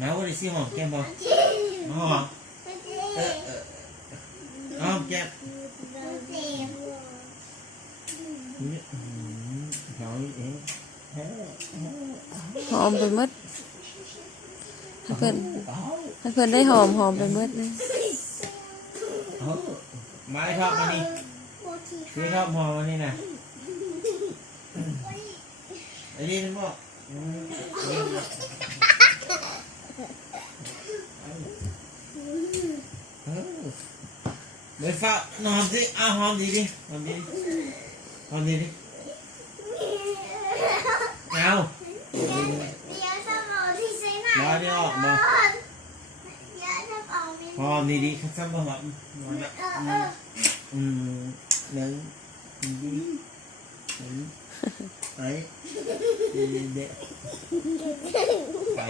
น้าว่าได้สิหอมแก้มบ่หอมหอมแก้มหอมไปหมดให้เพิ่นได้หอมไปหมดเลยมาชอบมานี่พี่ชอบหอมมานี่นะไอ้นี่นึกว่าเดี๋ยวฟ้านอนสิหอมดีดิหอมดีหอมดีดิเอามาดิออกมาหอมดีดิข้าซ้ำมาหอมหนึ่งดีไอ้เด็กไป